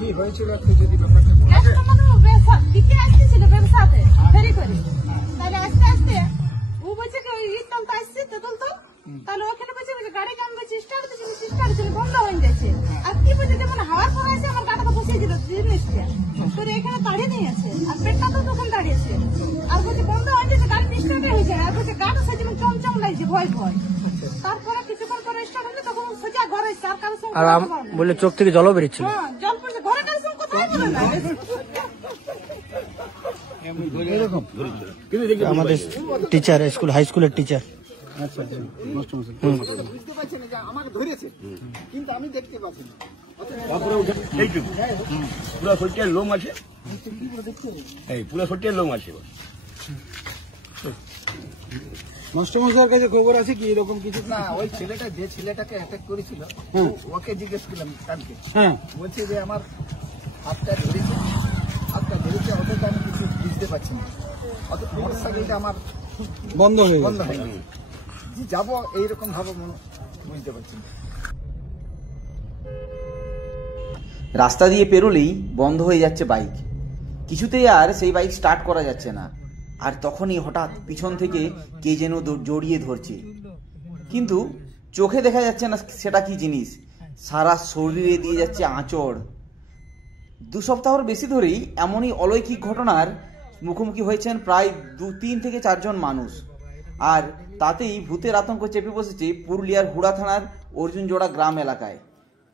কি হয়েছিল একটু যদি ব্যাপারটা দিকে আসতেছিল ব্যবসাতে ফেরি করে, তাহলে আস্তে আস্তে ও বলছে কি ওই ইটটা আসছে তেতল তো, তাহলে ওখানে বলছে গাড়ি কাম বলছে স্টার্ট দিচ্ছে, স্টার্ট ছিল বন্ধ হয়ে যাচ্ছে। আর কি বলছে যেমন হাওয়ার পরে আছে আমার গাড়িটা বসিয়ে দিল জিনিসটা, তো এখানে দাঁড়িয়ে নিয়ে আছে আর পেটটা তো তখন দাঁড়িয়েছে। আর বলছে বন্ধ হয়ে যাচ্ছে, গাড়ি স্টার্ট হয়ে যায়। আর বলছে গাড়ি সে যেমন চমচম লাগছে ভয় ভয়। তারপরে কিছুক্ষণ পরে স্টার্ট হলে তখন সোজা ঘরে এসছে, আর কারোর সঙ্গে বললে চোখ থেকে জলও বেরিয়েছিল। হ্যাঁ জল পড়ছে, ঘরে কারোর সঙ্গে কোথায় বলে না। আমাদের টিচার স্কুল হাই স্কুলের টিচার। বুঝতে পারছি না যে আমাকে ধরেছে, কিন্তু আমি দেখতে পাচ্ছি না। তারপরে পুরো শরীরটার লোম আছে, এই পুরো শরীরটার লোম আছে। মাস্টারমশাইয়ের কাছে খবর আছে কি এরকম কিছু? না, ওই ছেলেটা যে ছেলেটাকে অ্যাটাক করেছিল ওকে জিজ্ঞেস করলাম কালকে, বলছে যে আমার হাতটা ধরেছে, অথচ আমি কিছু বুঝতে পারছি না, অথচ মোটরসাইকেলটা আমার বন্ধ হয়ে গেছে, যাবো এইরকম ভাবে বুঝতে পারছি না। রাস্তা দিয়ে পেরোলেই বন্ধ হয়ে যাচ্ছে বাইক, কিছুতেই আর সেই বাইক স্টার্ট করা যাচ্ছে না। আর তখনই হঠাৎ পিছন থেকে কে যেন জড়িয়ে ধরছে, কিন্তু চোখে দেখা যাচ্ছে না সেটা কি জিনিস, সারা শরীরে দিয়ে যাচ্ছে আঁচড়। 2 সপ্তাহের বেশি ধরেই এমনই অলৌকিক ঘটনার মুখোমুখি হয়েছেন প্রায় 3 থেকে 4 জন মানুষ। আর তাতেই ভূতের আতঙ্ক চেপে বসেছে পুরুলিয়ার হুড়া থানার অর্জুনজোড়া গ্রাম এলাকায়।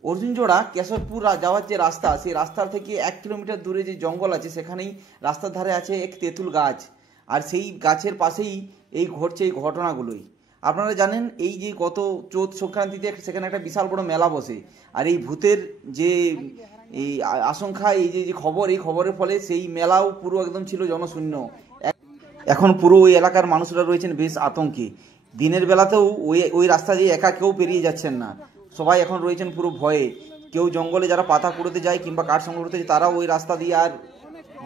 অর্জুনজোড়া কেশবপুর যাওয়ার যে রাস্তা, সেই রাস্তার থেকে 1 কিলোমিটার দূরে যে জঙ্গল আছে, সেখানেই রাস্তার ধারে আছে এক তেঁতুল গাছ, আর সেই গাছের পাশেই এই ঘটছে এই ঘটনাগুলোই। আপনারা জানেন এই যে গত চৌথ সংক্রান্তিতে সেখানে একটা বিশাল বড় মেলা বসে, আর এই ভূতের যে এই আশঙ্কা, এই যে খবর, এই খবরের ফলে সেই মেলাও পুরো একদম ছিল জনশূন্য। এখন পুরো ওই এলাকার মানুষরা রয়েছেন বেশ আতঙ্কে। দিনের বেলাতেও ওই রাস্তা দিয়ে একা কেউ পেরিয়ে যাচ্ছেন না, সবাই এখন রয়েছেন পুরো ভয়ে। কেউ জঙ্গলে যারা পাতা কুড়োতে যায় কিংবা কাঠ সংগ্রহ করতে যায়, তারাও ওই রাস্তা দিয়ে আর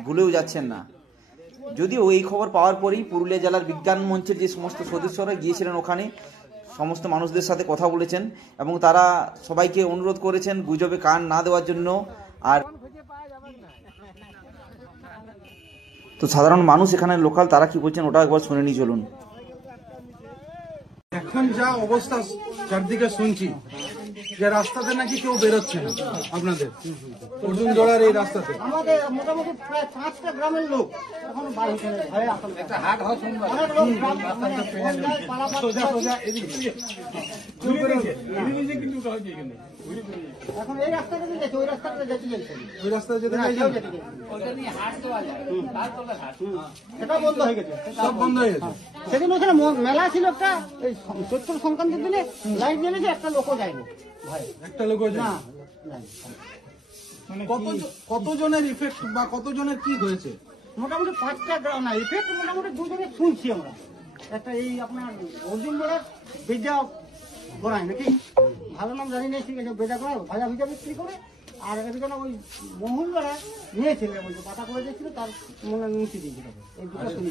ভুলেও যাচ্ছেন না। যদিও এই খবর পাওয়ার পরেই পুরুলিয়া জেলার বিজ্ঞান মঞ্চের যে সমস্ত সদস্যরা গিয়েছিলেন ওখানে, সমস্ত মানুষদের সাথে কথা বলেছেন এবং তারা সবাইকে অনুরোধ করেছেন গুজবে কান না দেওয়ার জন্য। আর তো সাধারণ মানুষ এখানে লোকাল, তারা কি বলছেন ওটা একবার শুনে নিয়ে চলুন। এখন যা অবস্থা চারদিকে শুনছি যে রাস্তাতে নাকি কেউ বেরোচ্ছে না আপনাদের অর্জুনজোড়ার এই রাস্তাতে। আমাদের মোটামুটি প্রায় 5টা গ্রামের লোক এখন বাড়ি চলে যায়, একটা হাট হয় সোমবার, অনেক লোক এখন এই রাস্তাটা যেতে, ওই রাস্তাটা যেতে চাইছে, ওই রাস্তায় যেতে সেটা বন্ধ হয়ে গেছে, সব বন্ধ হয়ে গেছে। সেদিন ওখানে মেলা ছিল একটা, এই চৈত্র সংক্রান্তির দিনে লাইট জ্বেলেছে, একটা লোকও যায়নি, একটা লোক না। কতজনের ইফেক্ট বা কতজনের কি হয়েছে? মোটামুটি 5টা গ্রাম না, ইফেক্ট মোটামুটি 2 জনের শুনছি আমরা। একটা এই আপনার অর্জুনজোড়ার বেজা গড়ায় নাকি, ভালো নাম জানি না, ঠিক আছে, বেজা গড়ায় ভাজা ভিজা বিক্রি করে। আর একজন ওই মহুলবেলা নিয়েছিল, বলছে পাতা করে দিয়েছিল, তার মনে নিচে দিয়েছিল, এই দুটো শুনছি।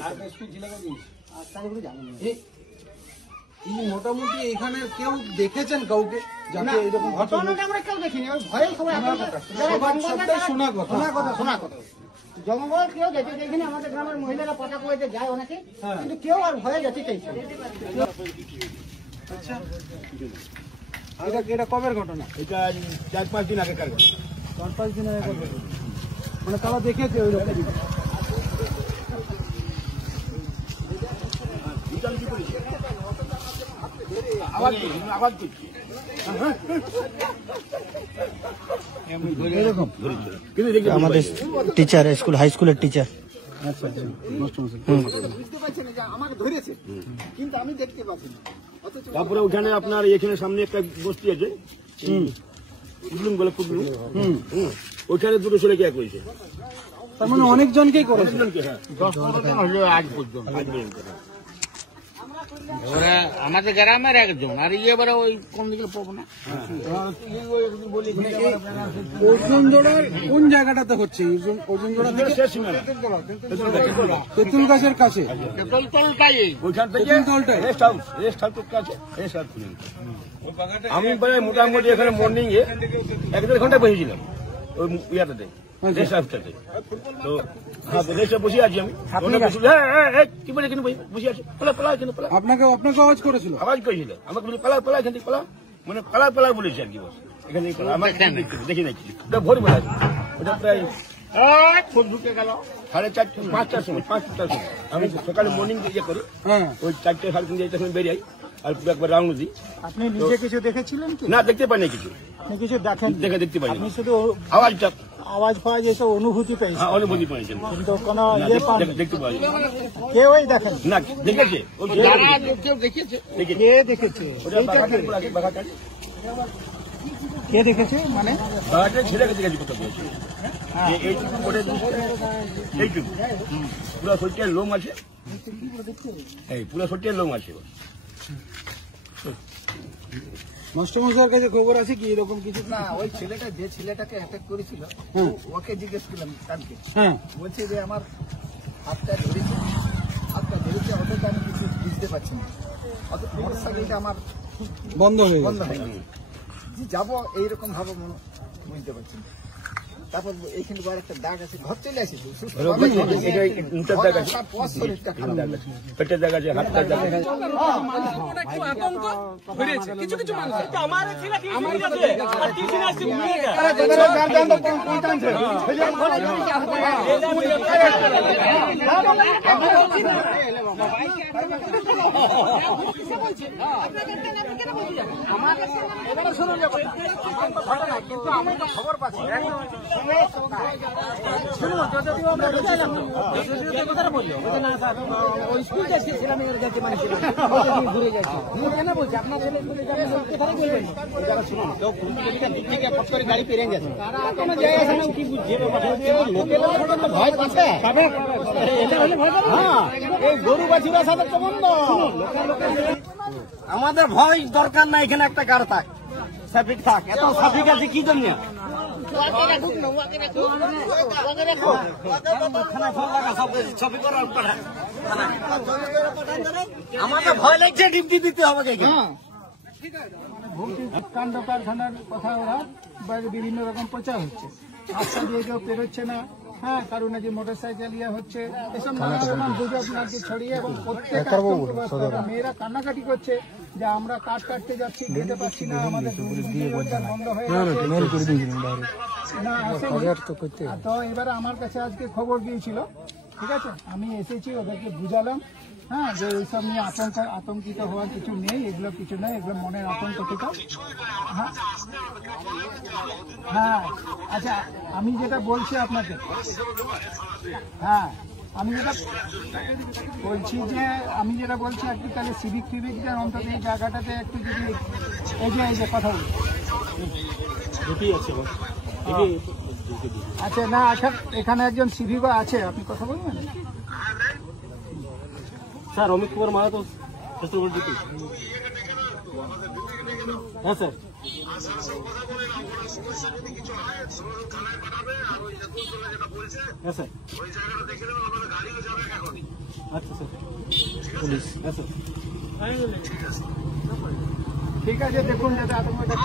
আর তারপরে জানি না মোটামুটি এখানে কেউ দেখেছেন কাউকে যাতে এরকম ঘটনাটা আমরা কেউ দেখিনি, ওই ভয়ে সবাই শোনা কথা। জঙ্গল কেউ যেতে দেখিনি, আমাদের গ্রামের মহিলারা পাতা করে যায় অনেকে, কিন্তু কেউ আর ভয়ে যেতে চাইছে। আচ্ছা, এটা কবের ঘটনা? এটা 4-5 দিন আগে কাল, 4-5 দিন আগে ঘটনা, মানে তারা দেখেছে ওই রকম। আমাদের টিচার স্কুল হাই স্কুলের টিচার। বুঝতে পারছি না যে আমাকে ধরেছে, কিন্তু আমি দেখতে পাচ্ছি না। তারপরে ওখানে আপনার এখানে সামনে একটা বস্তি আছে, পুটলুম বলে, পুটলুম, ওইখানে 2 ছেলেকে এক হয়েছে। তার মানে অনেকজনকেই করেছে। 10-15 জন হলো আজ পর্যন্ত। আমাদের গ্রামের একজন, আর এবারে ওই কোন দিকে পাবো না। অর্জুনজোড়ার কোন জায়গাটাতে হচ্ছে? অর্জুনজোড়া তেঁতুল গাছের কাছে, ওইখান থেকে রেস্ট হাউস আছে। আমি প্রায় মোটামুটি এখানে মর্নিং এ 1-1.5 ঘন্টা বসেছিলাম। ওই ইয়াটাতে রেস্ট হাউসটাতে। তো হ্যাঁ রেস্টে বসে আছি আমি, কি বলে এখানে বসে আছি, পালা পালা এখানে পালা। আপনাকে আওয়াজ করেছিল? আওয়াজ করেছিল আমাকে, বলে পালা পালা এখান থেকে পালা, মানে পালা পালা বলেছে আর কি, বস এখান থেকে পালা। আমার দেখি নাকি ওটা ভোর বেলা, ওটা প্রায় ঢুকে গেল 4:30 5টার সময়, 5টার সময়। আমি সকালে মর্নিং ইয়ে করি, ওই 4টে 3:30 সময় বেরিয়ে আর পুরো একবার রাউন্ড দিই। আপনি নিজে কিছু দেখেছিলেন কি? না, দেখতে পাই না কিছু, আপনি কিছু দেখেন? দেখতে পাই আপনি না, শুধু আওয়াজ পাওয়া যেত, অনুভূতি পেয়েছেন? অনুভূতি পাইছেন, কিন্তু কোনো ইয়ে পান দেখতে পাই কেউই দেখেন না। দেখেছে ওই কেউ দেখেছে, কে দেখেছে? কে দেখেছে মানে? বাগানটা ছেলেকে দেখেছি কোথাও বলছে, এইটুকু করে এইটুকু পুরো শরীরটার লোম আছে, এই পুরো শরীরটার লোম আছে। মাস্টারমশাইয়ের কাছে খবর আছে কি এরকম কিছু? না, ওই ছেলেটা যে ছেলেটাকে অ্যাটাক করেছিল ওকে জিজ্ঞেস করলাম কালকে, বলছে যে আমার হাতটা ধরেছে অথচ আমি কিছু বুঝতে পারছি না, অথচ মোটরসাইকেলটা আমার বন্ধ হয়ে যাবো এইরকম ভাবে বুঝতে পারছি না। তারপর এইখানে একটা দাগ আছে, ঘর চলে আসি, শরীরটা খারাপ পেটের জায়গা আছে, হাতটার জায়গা আছে। খবর পাচ্ছি গাড়ি পেরে গেছে, ভয় পাচ্ছে। এই গরু বাছুরের সাথে সম্বন্ধ, আমাদের ভয় দরকার না। এখানে একটা গাড়ি থাক, ট্রাফিক থাক, এত ট্রাফিক আছে কি জন্য? আমাদের ভয় লাগছে, ডিউটি দিতে হবে। কাণ্ড কারখানার কথা ওরা বিভিন্ন রকম প্রচার হচ্ছে, রাস্তা দিয়ে কেউ পেরোচ্ছে না, হ্যাঁ কারণ নাকি মোটর সাইকেল ইয়ে হচ্ছে, এসব নানান গুজব নাকি ছড়িয়ে, এবং প্রত্যেকটা মেয়েরা কান্নাকাটি করছে যে আমরা কাঠ কাটতে যাচ্ছি, দিতে পারছি না, আমাদের বন্ধ হয়ে গেছে। তো এবারে আমার কাছে আজকে খবর গিয়েছিল, ঠিক আছে, আমি এসেছি, ওদেরকে বুঝালাম, হ্যাঁ, যে এইসব নিয়ে আতঙ্কিত হওয়ার কিছু নেই, এগুলো কিছু নেই, এগুলো মনের আতঙ্ক থেকে। হ্যাঁ আচ্ছা, আমি যেটা বলছি আপনাকে, হ্যাঁ আমি যেটা বলছি একটু তাহলে সিভিক টিভিকদের অন্তত এই জায়গাটাতে একটু যদি এই যে কথা বলি। আচ্ছা, না আচ্ছা, এখানে একজন সিভিকও আছে, আপনি কথা বলবেন? স্যার অমিত কুমার মাহাতো, হ্যাঁ স্যার। হ্যাঁ স্যার, আচ্ছা স্যার, পুলিশ, হ্যাঁ স্যার, ঠিক আছে, দেখুন যাতে আতঙ্কটা